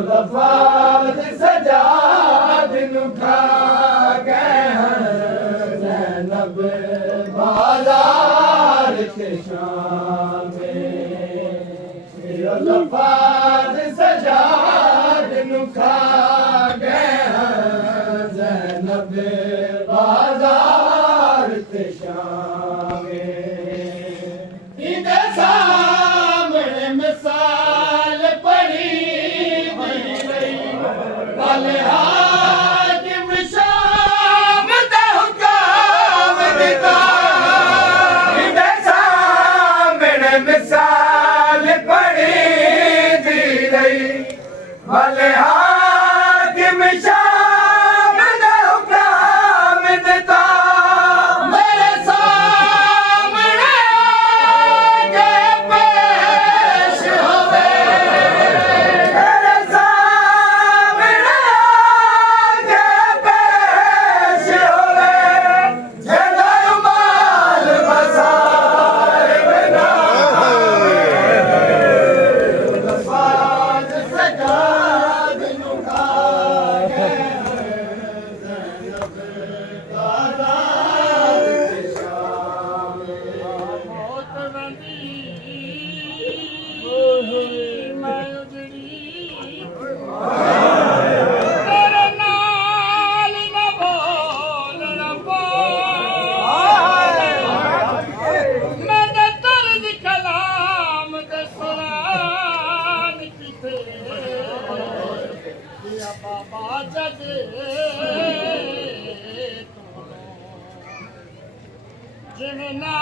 लफ़ाज़ सजाद नूं खा गए ज़ैनब बाज़ार ते शाम लफ़ाज़ सजाद नूं खा गए ज़ैनब बाज़ार ते शाम इदे सामने मिसाल पड़ी हाकिम शाम दा हुक्म दिता इदे सामने मिसाल पड़ी दी रही भले हाकिम शाम दा हुक्म दिता मेरे सामने आके पेश होवे बाबा जगे जिन्हें ना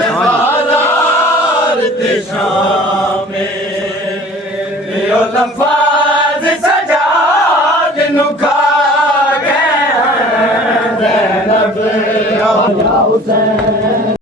बाज़ार ते शाम लफ़ाज़ सजाद नूं खा गए ज़ैनब